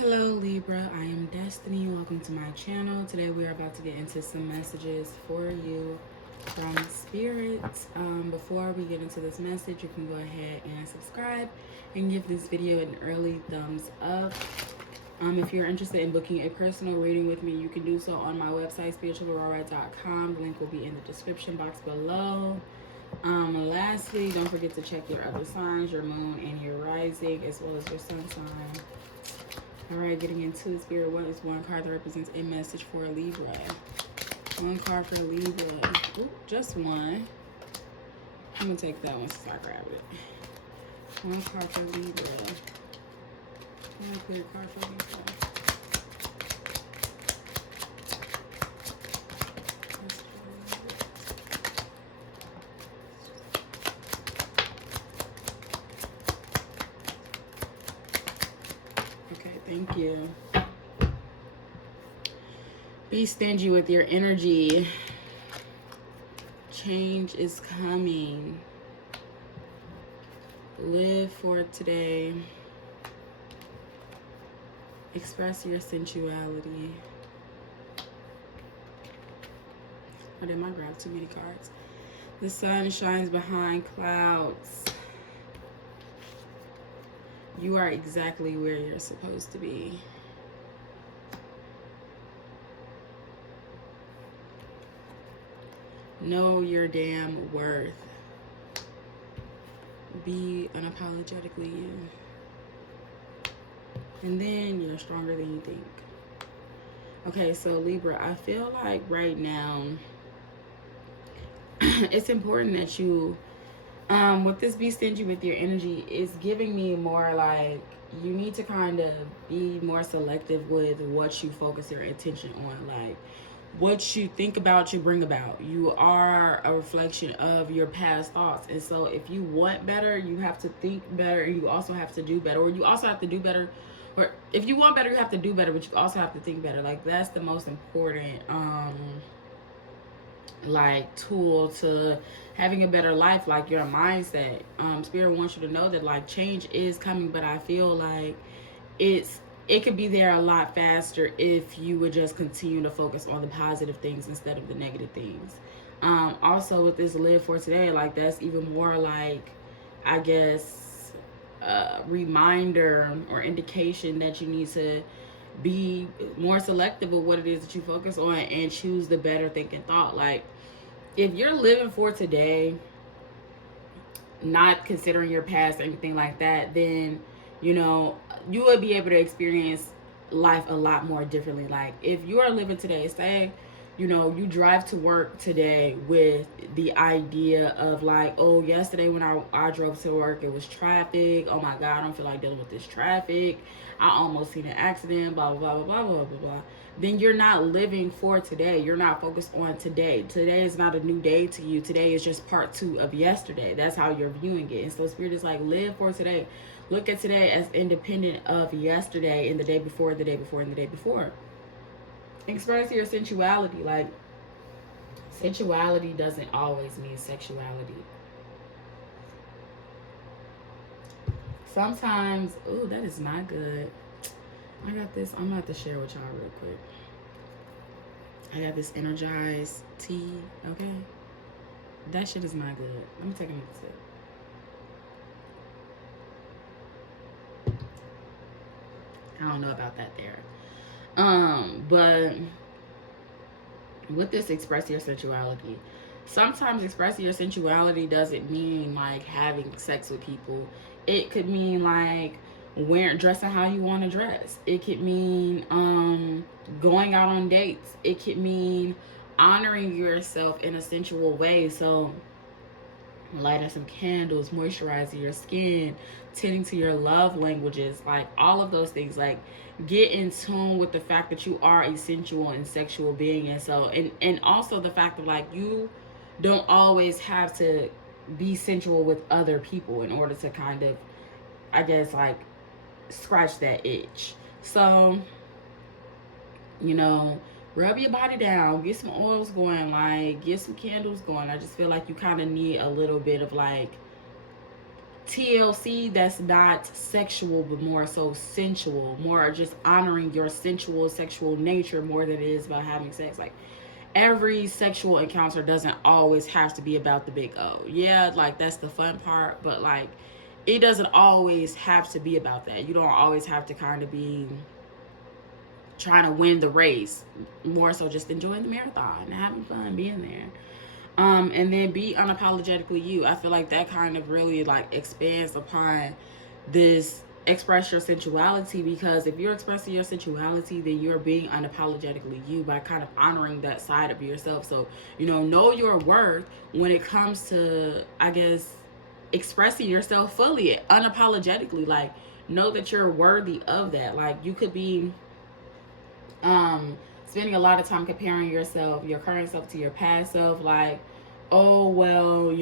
Hello Libra, I am Destiny. Welcome to my channel. Today we are about to get into some messages for you from Spirit. Before we get into this message, you can go ahead and subscribe and give this video an early thumbs up. If you're interested in booking a personal reading with me, you can do so on my website, SpiritualAurora.com. The link will be in the description box below. Lastly, don't forget to check your other signs, your moon and your rising, as well as your sun sign. All right, getting into the Spirit. What is one card that represents a message for a Libra? One card for Libra. Ooh, just one. I'm going to take that one since I grabbed it. One card for Libra. One clear card for Libra. Okay, thank you. Be stingy with your energy. Change is coming. Live for today. Express your sensuality. Or did I grab too many cards? The sun shines behind clouds. You are exactly where you're supposed to be. Know your damn worth. Be unapologetically you. And then you're stronger than you think. Okay, so Libra, I feel like right now it's important that you, with this be stingy with your energy, is giving me more like you need to kind of be more selective with what you focus your attention on. Like, what you think about, you bring about. You are a reflection of your past thoughts. And so if you want better, you have to think better. And you also have to do better. Or you also have to do better. Or if you want better, you have to do better. But you also have to think better. Like, that's the most important like tool to having a better life, like your mindset. Spirit wants you to know that like change is coming, but I feel like it could be there a lot faster if you would just continue to focus on the positive things instead of the negative things. Also with this live for today, like that's even more like, I guess, reminder or indication that you need to be more selective of what it is that you focus on and choose the better thinking thought. Like, if you're living for today, not considering your past or anything like that, then you know you would be able to experience life a lot more differently. Like, if you are living today, say you drive to work today with the idea of like, oh, yesterday when I drove to work, it was traffic. Oh my God, I don't feel like dealing with this traffic. I almost seen an accident, blah, blah, blah, blah, blah, blah, blah. Then you're not living for today. You're not focused on today. Today is not a new day to you. Today is just part 2 of yesterday. That's how you're viewing it. And so Spirit is like, live for today. Look at today as independent of yesterday and the day before, the day before, and the day before. Express your sensuality. Like, sensuality doesn't always mean sexuality. Sometimes, ooh, that is not good. I got this. I'm gonna have to share with y'all real quick. I got this energized tea. Okay, that shit is not good. Let me take another sip. I don't know about that there. But with this express your sensuality, sometimes expressing your sensuality doesn't mean like having sex with people. It could mean like dressing how you want to dress. It could mean going out on dates. It could mean honoring yourself in a sensual way. So lighting some candles, moisturizing your skin, tending to your love languages, like all of those things. Like, get in tune with the fact that you are a sensual and sexual being. And so and also the fact that like you don't always have to be sensual with other people in order to kind of, I guess, like scratch that itch. So rub your body down, get some oils going, like get some candles going. I just feel like you kind of need a little bit of like TLC that's not sexual, but more so sensual, more just honoring your sensual sexual nature more than it is about having sex. Like, every sexual encounter doesn't always have to be about the big O. Yeah, like that's the fun part, but like it doesn't always have to be about that. You don't always have to kind of be trying to win the race. More so just enjoying the marathon, having fun, being there. And then be unapologetically you. I feel like that kind of really like expands upon this express your sensuality, because if you're expressing your sensuality, then you're being unapologetically you by kind of honoring that side of yourself. So, know your worth when it comes to, I guess, expressing yourself fully, unapologetically. Like, know that you're worthy of that. Like, you could be spending a lot of time comparing yourself, your current self, to your past self. Like, oh well,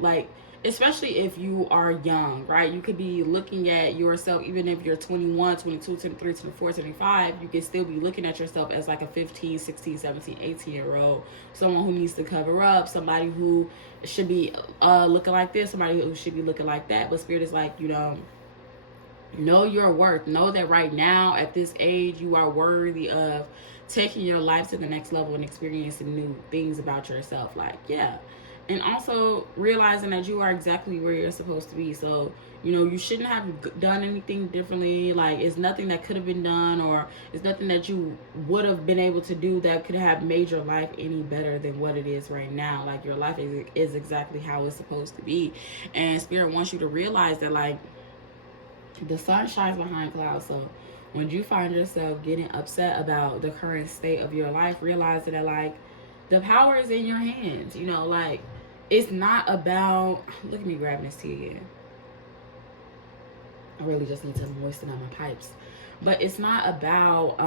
like, especially if you are young, right? You could be looking at yourself, even if you're 21, 22, 23, 24, 25, you could still be looking at yourself as like a 15, 16, 17, 18-year old, someone who needs to cover up, somebody who should be looking like this, somebody who should be looking like that. But Spirit is like, know your worth. Know that right now at this age you are worthy of taking your life to the next level and experiencing new things about yourself. Like, yeah. And also realizing that you are exactly where you're supposed to be. So, you shouldn't have done anything differently. Like, it's nothing that could have been done, or it's nothing that you would have been able to do that could have made your life any better than what it is right now. Like, your life is exactly how it's supposed to be. And Spirit wants you to realize that, like, the sun shines behind clouds. So when you find yourself getting upset about the current state of your life, realize that, like, the power is in your hands. Like, it's not about, look at me grabbing this tea again. I really just need to moisten up my pipes. But it's not about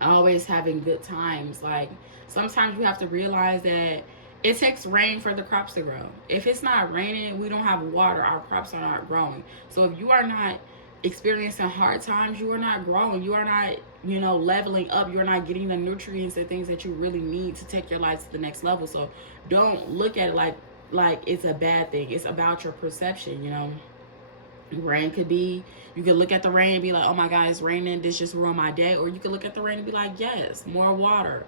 always having good times. Like, sometimes you have to realize that it takes rain for the crops to grow. If it's not raining, we don't have water, our crops are not growing. So if you are not experiencing hard times, you are not growing. You are not, leveling up. You're not getting the nutrients and things that you really need to take your life to the next level. So don't look at it like it's a bad thing. It's about your perception. Rain could be, you could look at the rain and be like, oh my God, it's raining, this just ruined my day. Or you could look at the rain and be like, yes, more water,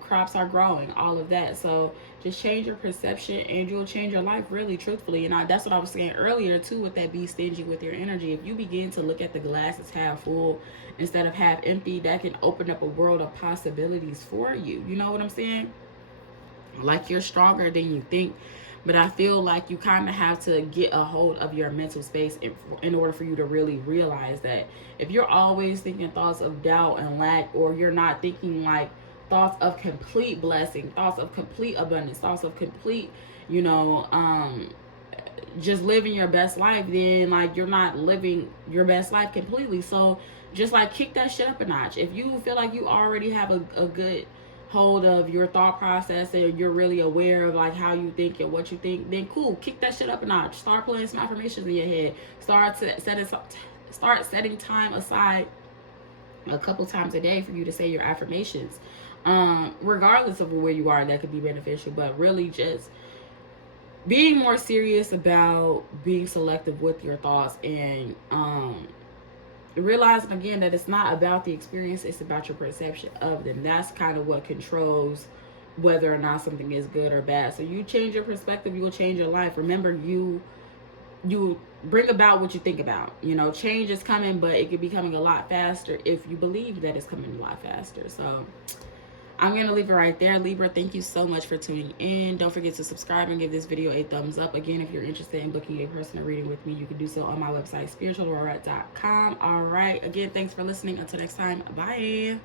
crops are growing, all of that. So just change your perception and you'll change your life, really, truthfully. And that's what I was saying earlier too, with that be stingy with your energy. If you begin to look at the glass as half full instead of half empty, that can open up a world of possibilities for you. You know what I'm saying? Like, you're stronger than you think. But I feel like you kind of have to get a hold of your mental space in order for you to really realize that if you're always thinking thoughts of doubt and lack, or you're not thinking like thoughts of complete blessing, thoughts of complete abundance, thoughts of complete, just living your best life, then like you're not living your best life completely. So just like kick that shit up a notch. If you feel like you already have a good hold of your thought process and you're really aware of like how you think and what you think, then cool, kick that shit up a notch. Start playing some affirmations in your head. Start setting time aside a couple times a day for you to say your affirmations. Regardless of where you are, that could be beneficial. But really just being more serious about being selective with your thoughts, and realizing again that it's not about the experience, it's about your perception of them. That's kind of what controls whether or not something is good or bad. So you change your perspective, you will change your life. Remember, you bring about what you think about. Change is coming, but it could be coming a lot faster if you believe that it's coming a lot faster. So I'm going to leave it right there. Libra, thank you so much for tuning in. Don't forget to subscribe and give this video a thumbs up. Again, if you're interested in booking a personal reading with me, you can do so on my website, SpiritualAurora.com. All right. Again, thanks for listening. Until next time, bye.